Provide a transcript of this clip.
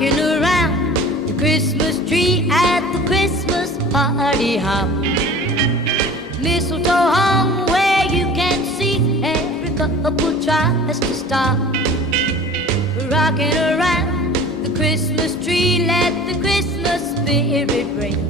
rocking around the Christmas tree at the Christmas party hop. Mistletoe hung where you can see every couple tries to stop. Rocking around the Christmas tree, let the Christmas spirit ring.